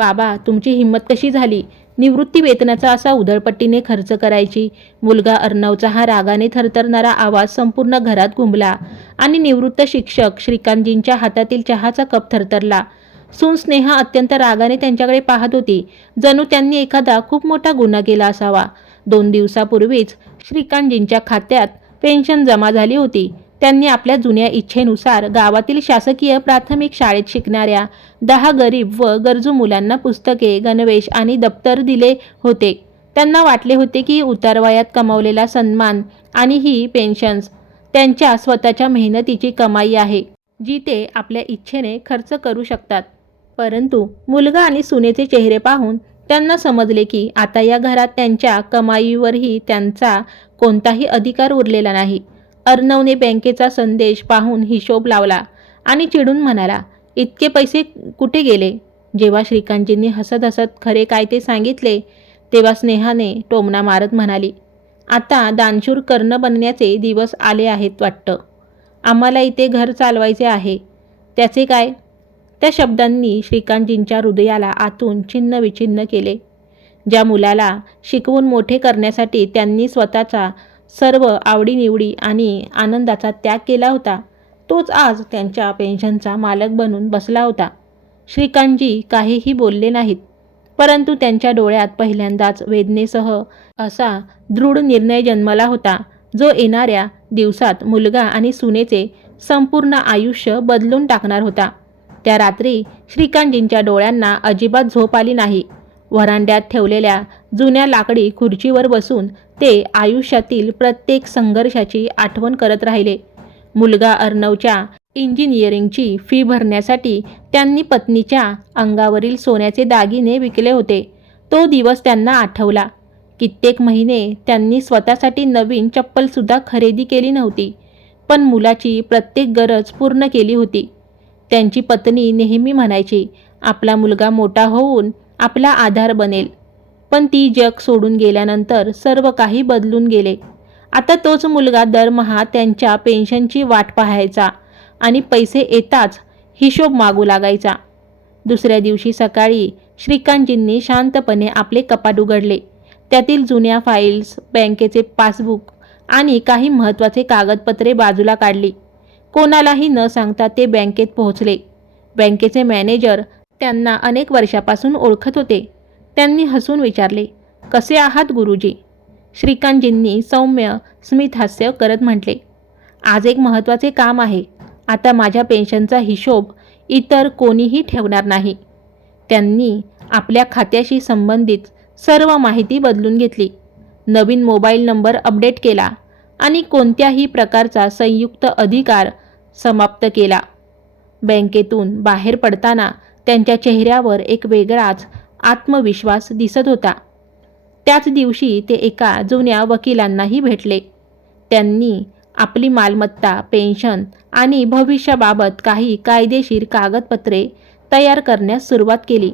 बाबा, तुमची हिंमत कशी झाली? निवृत्ती वेतनाचा असा उधळपट्टीने खर्च करायची? मुलगा अर्णवचा हा रागाने थरथरणारा आवाज संपूर्ण घरात घुमला आणि निवृत्त शिक्षक श्रीकांतजींच्या हातातील चहाचा कप थरथरला. सून स्नेहा अत्यंत रागाने त्यांच्याकडे पाहत होती, जणू त्यांनी एखादा खूप मोठा गुन्हा केला असावा. 2 दिवसापूर्वीच श्रीकांतजींच्या खात्यात पेन्शन जमा झाली होती. त्यांनी आपल्या जुन्या इच्छेनुसार गावातील शासकीय प्राथमिक शाळेत शिकणाऱ्या 10 गरीब व गरजू मुलांना पुस्तके, गणवेश आणि दप्तर दिले होते. त्यांना वाटले होते की उतारवयात कमावलेला सन्मान आणि ही पेन्शन्स त्यांच्या स्वतःच्या मेहनतीची कमाई आहे, जी ते आपल्या इच्छेने खर्च करू शकतात. परंतु मुलगा आणि सुनेचे चेहरे पाहून त्यांना समजले की आता या घरात त्यांच्या कमाईवरही त्यांचा कोणताही अधिकार उरलेला नाही. अर्णवने बँकेचा संदेश पाहून हिशोब लावला आणि चिडून म्हणाला, इतके पैसे कुठे गेले? जेव्हा श्रीकांतजींनी हसत हसत खरे काय ते सांगितले, तेव्हा स्नेहाने टोमणा मारत म्हणाली, आता दानशूर कर्ण बनण्याचे दिवस आले आहेत वाटतं. आम्हाला इथे घर चालवायचे आहे. त्याचे काय? त्या शब्दांनी श्रीकांतजींच्या हृदयाला आतून छिन्न विछिन्न केले. ज्या मुलाला शिकवून मोठे करण्यासाठी त्यांनी स्वतःचा सर्व आवडीनिवडी आणि आनंदाचा त्याग केला होता, तोच आज त्यांच्या पेन्शनचा मालक बनून बसला होता. श्रीकांतजी काहीही बोलले नाहीत, परंतु त्यांच्या डोळ्यात पहिल्यांदाच वेदनेसह असा दृढ निर्णय जन्मला होता, जो येणाऱ्या दिवसात मुलगा आणि सुनेचे संपूर्ण आयुष्य बदलून टाकणार होता. त्या रात्री श्रीकांतजींच्या डोळ्यांना अजिबात झोप आली नाही. व्हरांड्यात ठेवलेल्या जुन्या लाकडी खुर्चीवर बसून ते आयुष्यातील प्रत्येक संघर्षाची आठवण करत राहिले. मुलगा अर्णवच्या इंजिनिअरिंगची फी भरण्यासाठी त्यांनी पत्नीच्या अंगावरील सोन्याचे दागिने विकले होते. तो दिवस त्यांना आठवला. कित्येक महिने त्यांनी स्वतःसाठी नवीन चप्पलसुद्धा खरेदी केली नव्हती, पण मुलाची प्रत्येक गरज पूर्ण केली होती. त्यांची पत्नी नेहमी म्हणायची, आपला मुलगा मोठा होऊन आपला आधार बनेल. पण ती जग सोडून गेल्यानंतर सर्व काही बदलून गेले. आता तोच मुलगा दरमहा त्यांच्या पेन्शनची वाट पाहायचा आणि पैसे येताच हिशोब मागू लागायचा. दुसऱ्या दिवशी सकाळी श्रीकांतजींनी शांतपणे आपले कपाट उघडले. त्यातील जुन्या फाईल्स, बँकेचे पासबुक आणि काही महत्त्वाचे कागदपत्रे बाजूला काढली. कोणालाही न सांगता ते बँकेत पोहोचले. बँकेचे मॅनेजर त्यांना अनेक वर्षापासून ओळखत होते. त्यांनी हसून विचारले, कसे आहात गुरुजी? श्रीकांतजींनी सौम्य स्मितहास्य करत म्हटले, आज एक महत्त्वाचे काम आहे. आता माझ्या पेन्शनचा हिशोब इतर कोणीही ठेवणार नाही. त्यांनी आपल्या खात्याशी संबंधित सर्व माहिती बदलून घेतली, नवीन मोबाईल नंबर अपडेट केला आणि कोणत्याही प्रकारचा संयुक्त अधिकार समाप्त केला. बँकेतून बाहेर पडताना त्यांच्या चेहऱ्यावर एक वेगळाच आत्मविश्वास दिसत होता. त्याच दिवशी ते एका जुन्या वकिलांनाही भेटले. त्यांनी आपली मालमत्ता, पेन्शन आणि भविष्याबाबत काही कायदेशीर कागदपत्रे तयार करण्यास सुरुवात केली,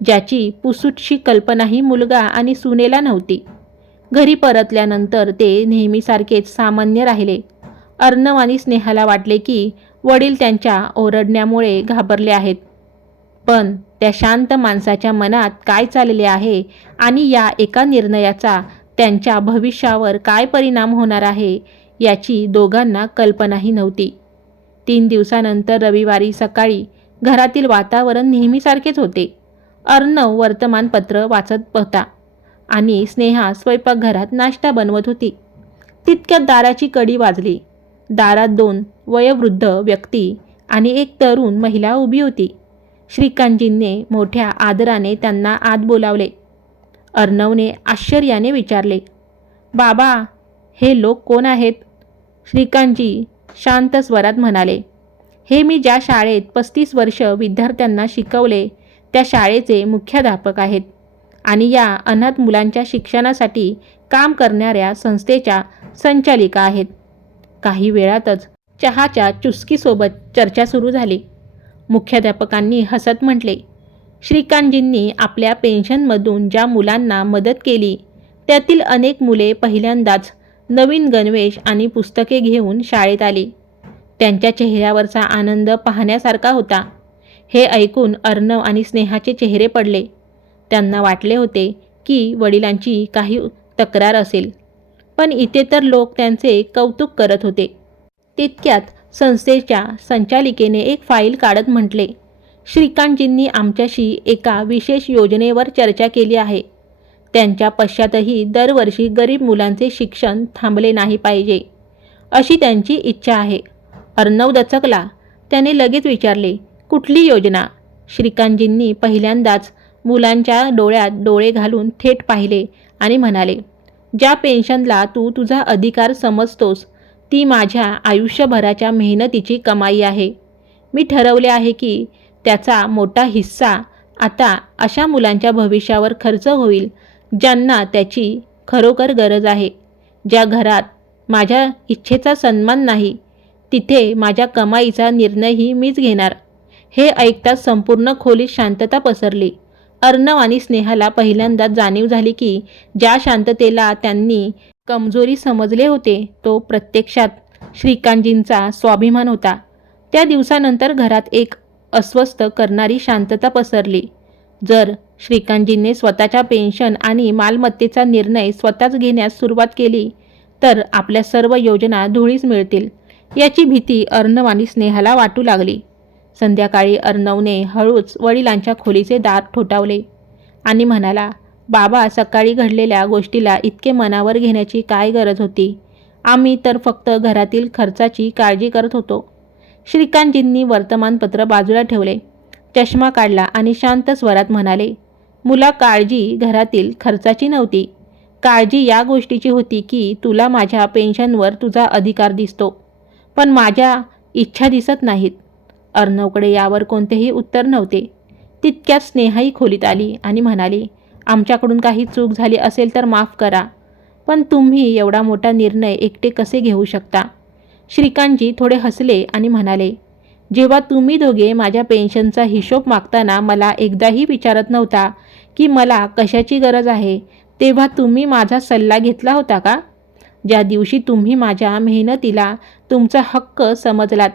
ज्याची पुसूटशी कल्पनाही मुलगा आणि सुनेला नव्हती. घरी परतल्यानंतर ते नेहमीसारखेच सामान्य राहिले. अर्णव आणि स्नेहाला वाटले की वडील त्यांच्या ओरडण्यामुळे घाबरले आहेत, पण त्या शांत माणसाच्या मनात काय चालले आहे आणि या एका निर्णयाचा त्यांच्या भविष्यावर काय परिणाम होणार आहे याची दोघांना कल्पनाही नव्हती. 3 दिवसानंतर रविवारी सकाळी घरातील वातावरण नेहमीसारखेच होते. अर्णव वर्तमानपत्र वाचत होता आणि स्नेहा स्वयंपाकघरात नाश्ता बनवत होती. तितक्यात दाराची कडी वाजली. दारात 2 वयोवृद्ध व्यक्ती आणि एक तरुण महिला उभी होती. श्रीकांतजींनी मोठ्या आदराने त्यांना आत बोलावले. अर्णवने आश्चर्याने विचारले, बाबा, हे लोक कोण आहेत? श्रीकांतजी शांत स्वरात म्हणाले, हे मी ज्या शाळेत 35 वर्ष विद्यार्थ्यांना शिकवले त्या शाळेचे मुख्याध्यापक आहेत आणि या अनाथ मुलांच्या शिक्षणासाठी काम करणाऱ्या संस्थेच्या संचालिका आहेत. काही वेळातच चहाच्या चुस्कीसोबत चर्चा सुरू झाली. मुख्याध्यापकांनी हसत म्हटले, श्रीकांतजींनी आपल्या पेन्शनमधून ज्या मुलांना मदत केली त्यातील अनेक मुले पहिल्यांदाच नवीन गणवेश आणि पुस्तके घेऊन शाळेत आली. त्यांच्या चेहऱ्यावरचा आनंद पाहण्यासारखा होता. हे ऐकून अर्णव आणि स्नेहाचे चेहरे पडले. त्यांना वाटले होते की वडिलांची काही तक्रार असेल, पण इथे तर लोक त्यांचे कौतुक करत होते. तितक्यात संस्थेच्या संचालिकेने एक फाईल काढत म्हटले, श्रीकांतजींनी आमच्याशी एका विशेष योजनेवर चर्चा केली आहे. त्यांच्या पश्चातही दरवर्षी गरीब मुलांचे शिक्षण थांबले नाही पाहिजे, अशी त्यांची इच्छा आहे. अर्णव दचकला. त्याने लगेच विचारले, कुठली योजना? श्रीकांतजींनी पहिल्यांदाच मुलांच्या डोळ्यात डोळे घालून थेट पाहिले आणि म्हणाले, ज्या पेन्शनला तू तुझा अधिकार समजतोस, ती माझ्या आयुष्यभराच्या मेहनतीची कमाई आहे. मी ठरवले आहे की त्याचा मोठा हिस्सा आता अशा मुलांच्या भविष्यावर खर्च होईल ज्यांना त्याची खरोखर गरज आहे. ज्या घरात माझ्या इच्छेचा सन्मान नाही, तिथे माझ्या कमाईचा निर्णयही मीच घेणार. हे ऐकताच संपूर्ण खोलीत शांतता पसरली. अर्णव आणि स्नेहाला पहिल्यांदाच जाणीव झाली की ज्या शांततेला त्यांनी कमजोरी समजले होते, तो प्रत्यक्षात श्रीकांतजींचा स्वाभिमान होता. त्या दिवसानंतर घरात एक अस्वस्थ करणारी शांतता पसरली. जर श्रीकांतजींनी स्वतःच्या पेन्शन आणि मालमत्तेचा निर्णय स्वतःच घेण्यास सुरुवात केली, तर आपल्या सर्व योजना धुळीस मिळतील, याची भीती अर्णव आणि स्नेहाला वाटू लागली. संध्याकाळी अर्णवने हळूच वडिलांच्या खोलीचे दार ठोठावले आणि म्हणाला, बाबा, सकाळी घडलेल्या गोष्टीला इतके मनावर घेण्याची काय गरज होती? आम्ही तर फक्त घरातील खर्चाची काळजी करत होतो. श्रीकांतजींनी वर्तमानपत्र बाजूला ठेवले, चष्मा काढला आणि शांत स्वरात म्हणाले, मुला, काळजी घरातील खर्चाची नव्हती. काळजी या गोष्टीची होती की तुला माझ्या पेन्शनवर तुझा अधिकार दिसतो, पण माझ्या इच्छा दिसत नाहीत. अर्णवकडे यावर कोणतेही उत्तर नव्हते. तितक्यात स्नेहाही खोलीत आली आणि म्हणाली, आमच्याकडून काही चूक झाली असेल तर माफ करा, पण तुम्ही एवढा मोठा निर्णय एकटे कसे घेऊ शकता? श्रीकांतजी थोडे हसले आणि म्हणाले, जेव्हा तुम्ही दोघे माझ्या पेन्शनचा हिशोब मागताना मला एकदाही विचारत नव्हता की मला कशाची गरज आहे, तेव्हा तुम्ही माझा सल्ला घेतला होता का? ज्या दिवशी तुम्ही माझ्या मेहनतीला तुमचा हक्क समजलात,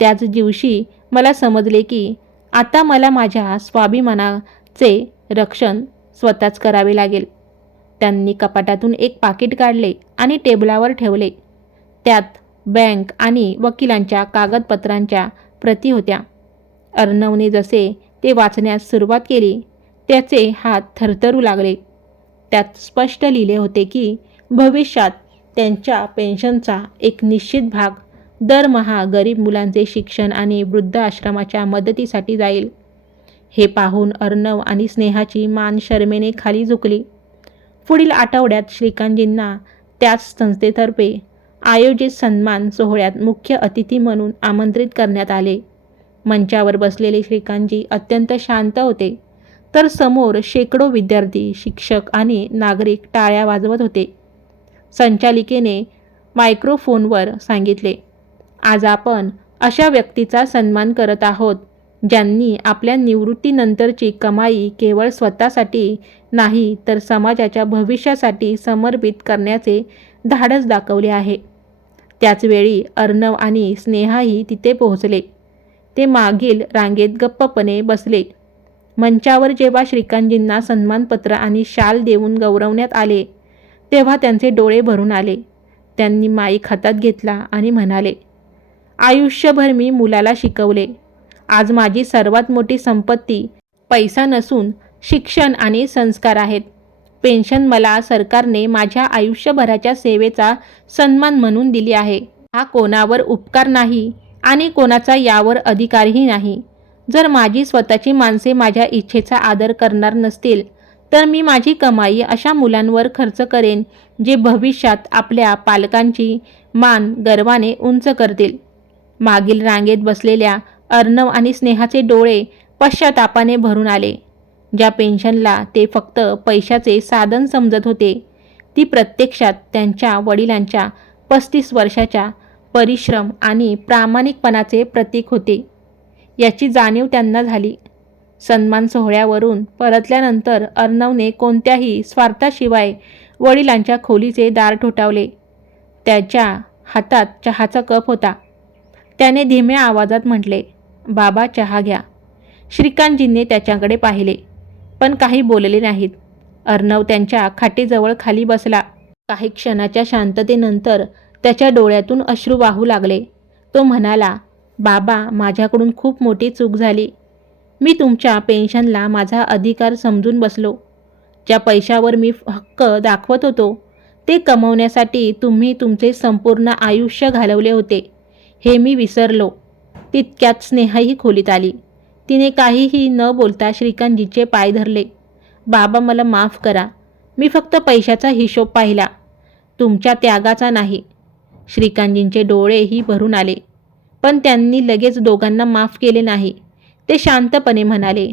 त्याच दिवशी मला समजले की आता मला माझ्या स्वाभिमानाचे रक्षण स्वतःच करावे लागेल. त्यांनी कपाटातून एक पाकिट काढले आणि टेबलावर ठेवले. त्यात बँक आणि वकिलांच्या कागदपत्रांच्या प्रती होत्या. अर्णवने जसे ते वाचण्यास सुरुवात केली, त्याचे हात थरथरू लागले. त्यात स्पष्ट लिहिले होते की भविष्यात त्यांच्या पेन्शनचा एक निश्चित भाग दरमहा गरीब मुलांचे शिक्षण आणि वृद्धाश्रमाच्या मदतीसाठी जाईल. हे पाहून अर्णव आणि स्नेहाची मान शरमेने खाली झुकली. पुढील आठवड्यात श्रीकांतजींना त्याच संस्थेतर्फे आयोजित सन्मान सोहळ्यात मुख्य अतिथी म्हणून आमंत्रित करण्यात आले. मंचावर बसलेले श्रीकांतजी अत्यंत शांत होते, तर समोर शेकडो विद्यार्थी, शिक्षक आणि नागरिक टाळ्या वाजवत होते. संचालिकेने मायक्रोफोनवर सांगितले, आज आपण अशा व्यक्तीचा सन्मान करत आहोत ज्यांनी आपल्या निवृत्तीनंतरची कमाई केवळ स्वतःसाठी नाही तर समाजाच्या भविष्यासाठी समर्पित करण्याचे धाडस दाखवले आहे. त्याचवेळी अर्णव आणि स्नेहाही तिथे पोहोचले. ते मागील रांगेत गप्पपणे बसले. मंचावर जेव्हा श्रीकांतजींना सन्मानपत्र आणि शाल देऊन गौरवण्यात आले, तेव्हा त्यांचे डोळे भरून आले. त्यांनी माईक हातात घेतला आणि म्हणाले, आयुष्यभर मी मुलाला शिकवले. आज माझी सर्वात मोठी संपत्ती पैसा नसून शिक्षण आणि संस्कार आहेत. पेन्शन मला सरकारने माझ्या आयुष्यभराच्या सेवेचा सन्मान म्हणून दिली आहे. हा कोणावर उपकार नाही आणि कोणाचा यावर अधिकारही नाही. जर माझी स्वतःची माणसे माझ्या इच्छेचा आदर करणार नसतील, तर मी माझी कमाई अशा मुलांवर खर्च करेन जे भविष्यात आपल्या पालकांची मान गर्वाने उंच करतील. मागील रांगेत बसलेल्या अर्णव आणि स्नेहाचे डोळे पश्चातापाने भरून आले. ज्या पेन्शनला ते फक्त पैशाचे साधन समजत होते, ती प्रत्यक्षात त्यांच्या वडिलांच्या 35 वर्षाच्या परिश्रम आणि प्रामाणिकपणाचे प्रतीक होते, याची जाणीव त्यांना झाली. सन्मान सोहळ्यावरून परतल्यानंतर अर्णवने कोणत्याही स्वार्थाशिवाय वडिलांच्या खोलीचे दार ठोठावले. त्याच्या हातात चहाचा कप होता. त्याने धीम्या आवाजात म्हटले, बाबा, चहा घ्या. श्रीकांतजींनी त्याच्याकडे पाहिले, पण काही बोलले नाहीत. अर्णव त्यांच्या खाटेजवळ खाली बसला. काही क्षणाच्या शांततेनंतर त्याच्या डोळ्यातून अश्रू वाहू लागले. तो म्हणाला, बाबा, माझ्याकडून खूप मोठी चूक झाली. मी तुमच्या पेन्शनला माझा अधिकार समजून बसलो. ज्या पैशावर मी हक्क दाखवत होतो ते कमवण्यासाठी तुम्ही तुमचे संपूर्ण आयुष्य घालवले होते, हे मी विसरलो. तितक्यात स्नेहाही खोलीत आली. तिने काहीही न बोलता श्रीकांतजींचे पाय धरले. बाबा, मला माफ करा. मी फक्त पैशाचा हिशोब पाहिला, तुमच्या त्यागाचा नाही. श्रीकांतजींचे डोळेही भरून आले, पण त्यांनी लगेच दोघांना माफ केले नाही. ते शांतपणे म्हणाले,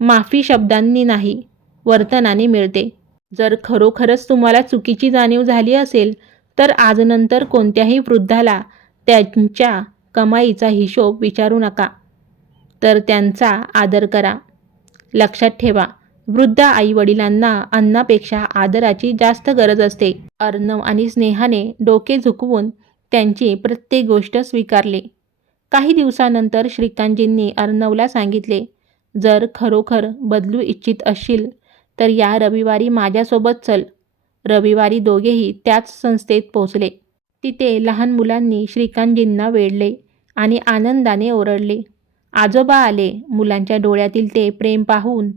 माफी शब्दांनी नाही, वर्तनाने मिळते. जर खरोखरच तुम्हाला चुकीची जाणीव झाली असेल तर आजनंतर कोणत्याही वृद्धाला त्यांच्या कमाईचा हिशोब विचारू नका, तर त्यांचा आदर करा. लक्षात ठेवा, वृद्ध आईवडिलांना अन्नापेक्षा आदराची जास्त गरज असते. अर्णव आणि स्नेहाने डोके झुकवून त्यांची प्रत्येक गोष्ट स्वीकारली. काही दिवसानंतर श्रीकांतजींनी अर्णवला सांगितले, जर खरोखर बदलू इच्छित असशील तर या रविवारी माझ्यासोबत चल. रविवारी दोघेही त्याच संस्थेत पोहोचले. तिथे लहान मुलांनी श्रीकांतजींना वेढले आणि आनंदाने ओरडले. आजोबा आले. मुलांच्या डोळ्यातील ते प्रेम पाहून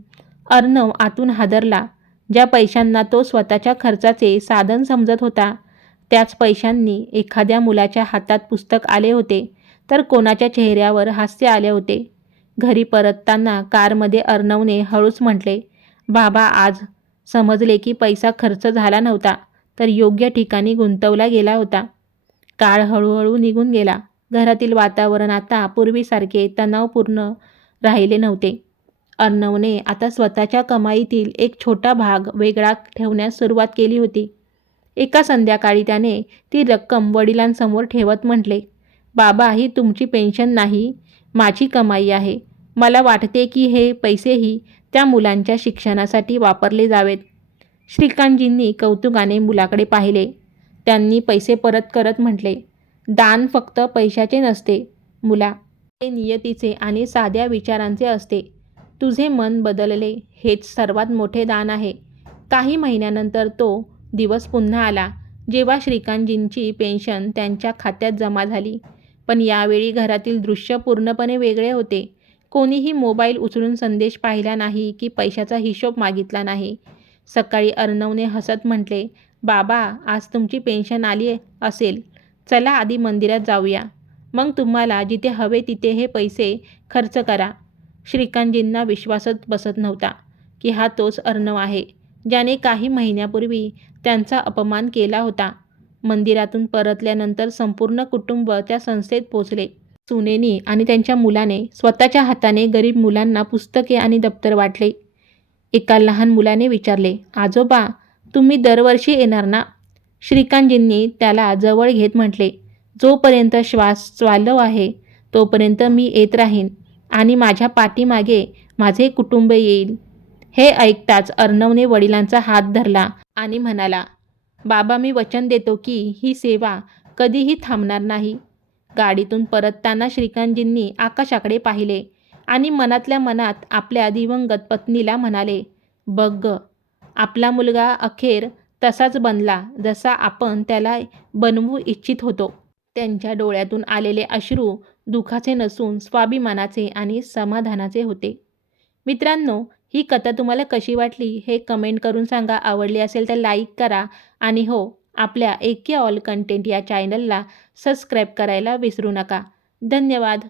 अर्णव आतून हादरला. ज्या पैशांना तो स्वतःच्या खर्चाचे साधन समजत होता, त्याच पैशांनी एखाद्या मुलाच्या हातात पुस्तक आले होते तर कोणाच्या चेहऱ्यावर हास्य आले होते. घरी परतताना कारमध्ये अर्णवने हळूच म्हटले, बाबा, आज समजले की पैसा खर्च झाला नव्हता, तर योग्य ठिकाणी गुंतवला गेला होता. काळ हळूहळू निघून गेला. घरातील वातावरण आता पूर्वीसारखे तणावपूर्ण राहिले नव्हते. अर्णवने आता स्वतःच्या कमाईतील एक छोटा भाग वेगळा ठेवण्यास सुरुवात केली होती. एका संध्याकाळी त्याने ती रक्कम वडिलांसमोर ठेवत म्हटले, बाबा, ही तुमची पेन्शन नाही, माझी कमाई आहे. मला वाटते की हे पैसेही त्या मुलांच्या शिक्षणासाठी वापरले जावेत. श्रीकांतजींनी कौतुकाने मुलाकडे पाहिले. त्यांनी पैसे परत करत म्हटले, दान फक्त पैशाचे नसते मुला, ते नियतीचे आणि साध्या विचारांचे असते. तुझे मन बदलले हेच सर्वात मोठे दान आहे. काही महिन्यानंतर तो दिवस पुन्हा आला, जेव्हा श्रीकांतजींची पेन्शन त्यांच्या खात्यात जमा झाली. पण यावेळी घरातील दृश्य पूर्णपणे वेगळे होते. कोणीही मोबाईल उचलून संदेश पाहिला नाही की पैशाचा हिशोब मागितला नाही. सकाळी अर्णवने हसत म्हटले, बाबा, आज तुमची पेन्शन आली असेल. चला आधी मंदिरात जाऊया, मग तुम्हाला जिथे हवे तिथे हे पैसे खर्च करा. श्रीकांतजींना विश्वासच बसत नव्हता की हा तोच अर्णव आहे, ज्याने काही महिन्यापूर्वी त्यांचा अपमान केला होता. मंदिरातून परतल्यानंतर संपूर्ण कुटुंब त्या संस्थेत पोचले. सुनेनी आणि त्यांच्या मुलाने स्वतःच्या हाताने गरीब मुलांना पुस्तके आणि दप्तर वाटले. एका लहान मुलाने विचारले, आजोबा, तुम्ही दरवर्षी येणार ना? श्रीकांतजींनी त्याला जवळ घेत म्हटले, जोपर्यंत श्वास चालू आहे तोपर्यंत मी येत राहीन आणि माझ्या पाठीमागे माझे कुटुंब येईल. हे ऐकताच अर्णवने वडिलांचा हात धरला आणि म्हणाला, बाबा, मी वचन देतो की ही सेवा कधीही थांबणार नाही. गाडीतून परतताना श्रीकांतजींनी आकाशाकडे पाहिले आणि मनातल्या मनात आपल्या दिवंगत पत्नीला म्हणाले, बघ ग, आपला मुलगा अखेर तसाच बनला जसा आपण त्याला बनवू इच्छित होतो. त्यांच्या डोळ्यातून आलेले अश्रू दुःखाचे नसून स्वाभिमानाचे आणि समाधानाचे होते. मित्रांनो, ही कथा तुम्हाला कशी वाटली हे कमेंट करून सांगा. आवडली असेल तर लाईक करा आणि हो, आपल्या एके ऑल कंटेंट या चॅनलला सबस्क्राईब करायला विसरू नका. धन्यवाद.